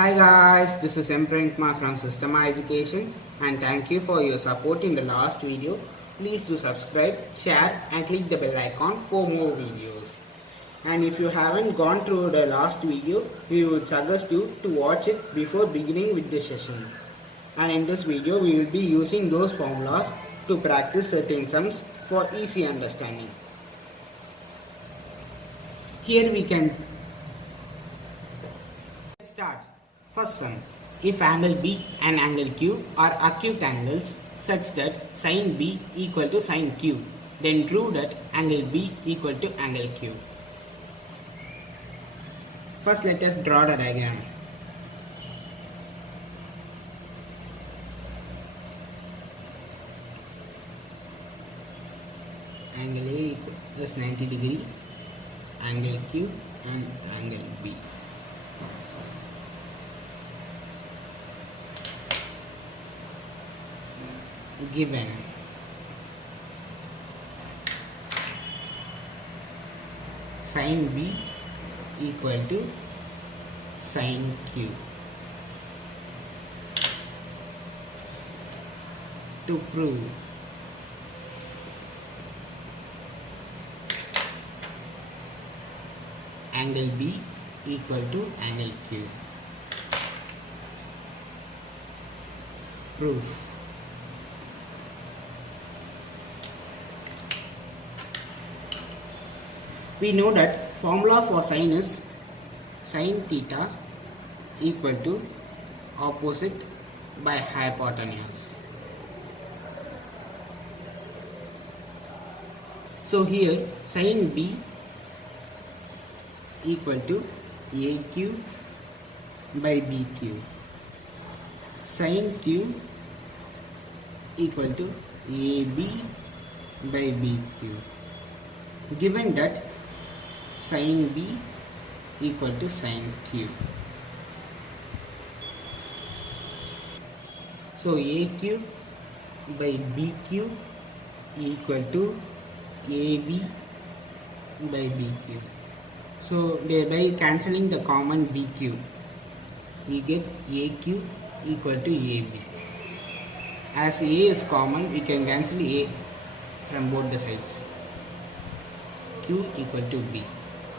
Hi guys, this is M. Printma from Systema Education and thank you for your support in the last video. Please do subscribe, share and click the bell icon for more videos. And if you haven't gone through the last video, we would suggest you to watch it before beginning with the session. And in this video, we will be using those formulas to practice certain sums for easy understanding. Here we can start. First sum. If angle B and angle Q are acute angles such that sin B equal to sin Q, then prove that angle B equal to angle Q. First let us draw the diagram. Angle A is 90 degree, angle Q and angle B. Given sin B equal to sin Q. To prove angle B equal to angle Q. Proof. We know that formula for sin is sin theta equal to opposite by hypotenuse. So here sin B equal to AQ by BQ. Sin Q equal to AB by BQ. Given that sin B equal to sin Q. So AQ by BQ equal to AB by BQ. So by cancelling the common BQ, we get AQ equal to AB. As A is common, we can cancel A from both the sides. Q equal to B.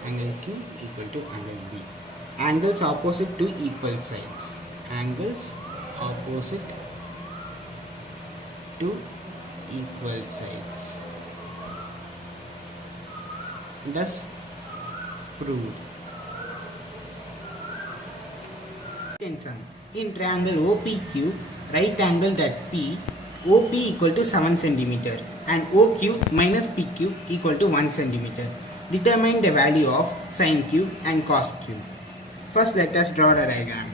Angle Q equal to angle B. Angles opposite to equal sides. Angles opposite to equal sides. Thus proved. Second sum. In triangle OPQ, right angled at P, OP equal to 7 cm and OQ minus PQ equal to 1 cm. Determine the value of sin Q and cos Q. First let us draw the diagram.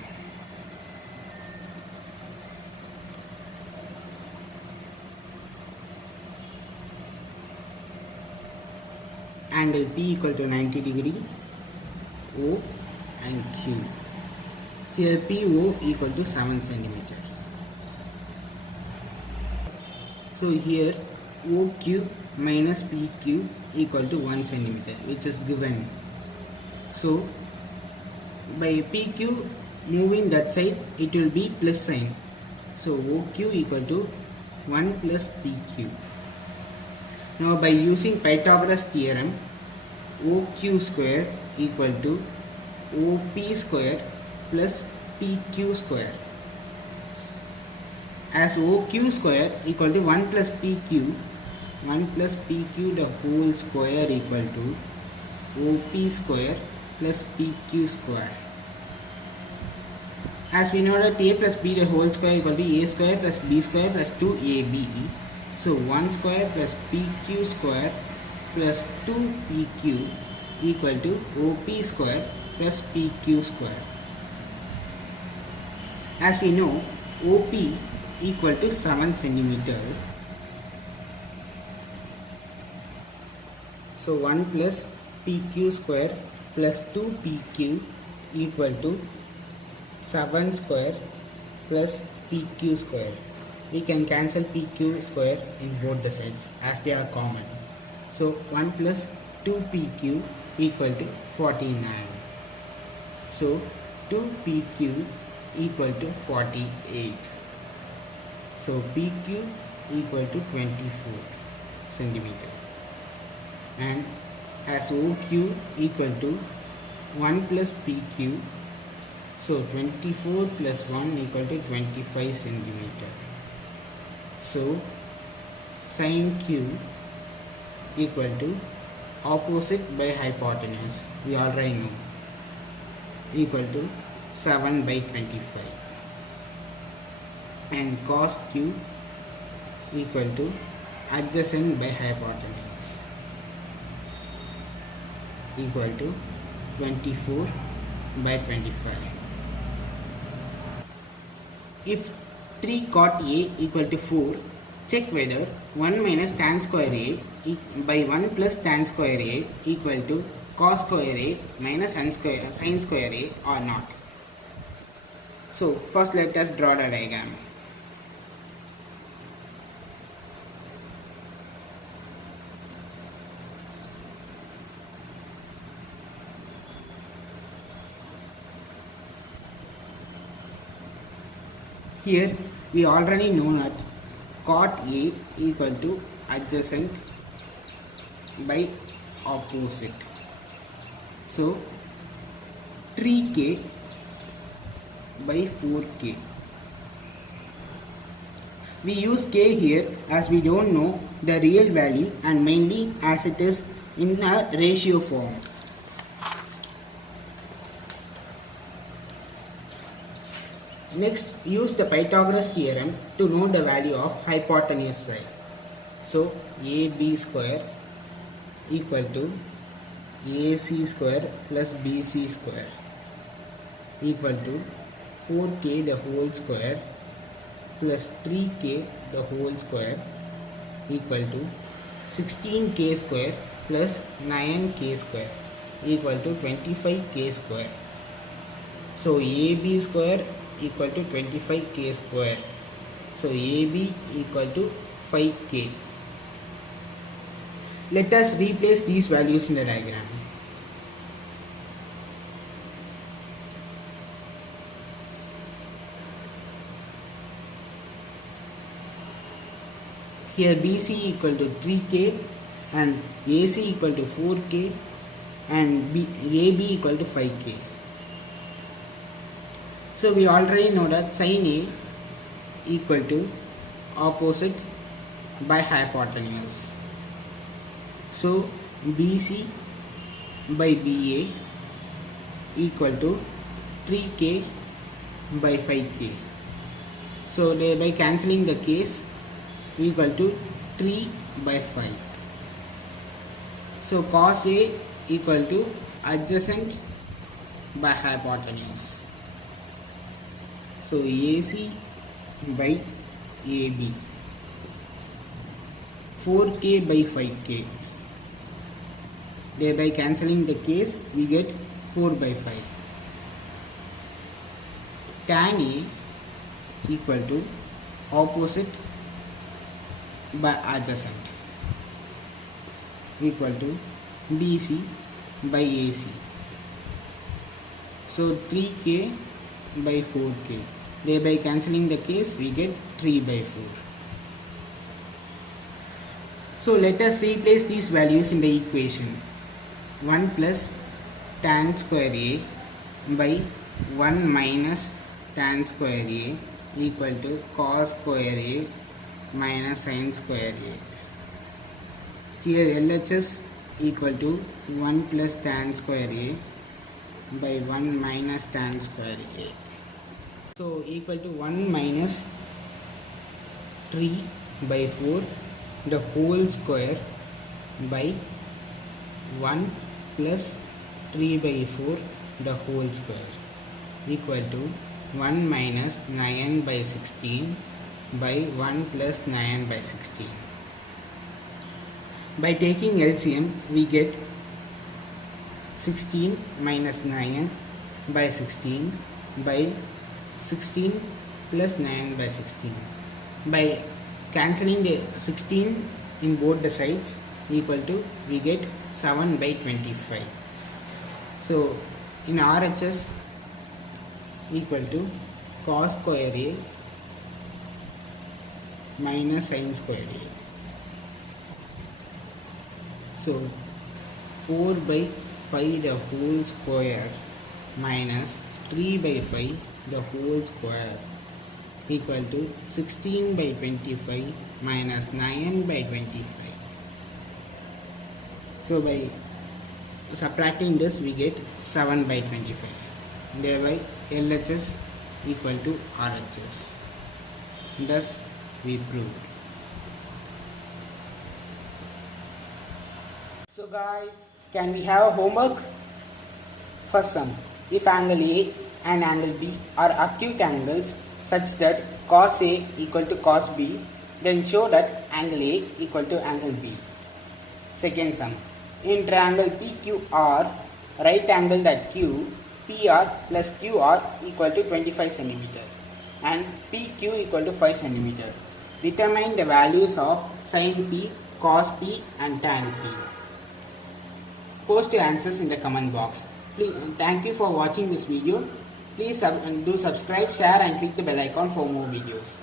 Angle P equal to 90 degree, O and Q. Here PO equal to 7 cm. So here OQ minus PQ equal to 1 cm, which is given. So by PQ moving that side, it will be plus sign. So OQ equal to 1 plus PQ. Now by using Pythagoras theorem, OQ square equal to OP square plus PQ square. As OQ square equal to 1 plus PQ, 1 plus PQ the whole square equal to OP square plus PQ square. As we know that A plus B the whole square equal to A square plus B square plus 2AB. So 1 square plus PQ square plus 2PQ equal to OP square plus PQ square. As we know, OP equal to 7 cm. So 1 plus PQ square plus 2PQ equal to 7 square plus PQ square. We can cancel PQ square in both the sides as they are common. So 1 plus 2PQ equal to 49. So 2PQ equal to 48. So PQ equal to 24 centimeter, and as OQ equal to 1 plus PQ, so 24 plus 1 equal to 25 centimeter. So sin Q equal to opposite by hypotenuse, we already know, equal to 7 by 25, and cos Q equal to adjacent by hypotenuse equal to 24 by 25. If 3 cot A equal to 4, check whether 1 minus tan square A by 1 plus tan square A equal to cos square A minus sin square A or not. So first let us draw the diagram. Here we already know that cot A equal to adjacent by opposite. So 3K by 4K. We use K here as we don't know the real value, and mainly as it is in a ratio form. Next, use the Pythagoras theorem to know the value of hypotenuse side. So AB square equal to AC square plus BC square equal to 4K the whole square plus 3K the whole square equal to 16K square plus 9K square equal to 25K square. So AB square equal to 25K square. So AB equal to 5K. Let us replace these values in the diagram. Here BC equal to 3K and AC equal to 4K and AB equal to 5K. So we already know that sin A equal to opposite by hypotenuse. So BC by BA equal to 3K by 5K. So by cancelling the case equal to 3 by 5. So cos A equal to adjacent by hypotenuse. So AC by AB, 4K by 5K. Thereby cancelling the case, we get 4 by 5. Tan A equal to opposite by adjacent equal to BC by AC. So 3K by 4K. Thereby cancelling the case, we get 3 by 4. So let us replace these values in the equation. 1 plus tan square A by 1 minus tan square A equal to cos square A minus sin square A. Here LHS equal to 1 plus tan square A by 1 minus tan square A. So equal to 1 minus 3 by 4 the whole square by 1 plus 3 by 4 the whole square equal to 1 minus 9 by 16 by 1 plus 9 by 16. By taking LCM, we get 16 minus 9 by 16 by 16 plus 9 by 16. By cancelling the 16 in both the sides equal to, we get 7 by 25. So in RHS equal to cos square A minus sin square A. So 4 by 5 the whole square minus 3 by 5 the whole square equal to 16 by 25 minus 9 by 25. So by subtracting this we get 7 by 25. Thereby LHS equal to RHS. Thus we proved. So guys, can we have a homework? First sum. If angle A and angle B are acute angles such that cos A equal to cos B, then show that angle A equal to angle B. Second sum. In triangle PQR, right angle at Q, PR plus QR equal to 25 cm and PQ equal to 5 cm. Determine the values of sin P, cos P and tan P. Post your answers in the comment box. Please, thank you for watching this video. Please do subscribe, share and click the bell icon for more videos.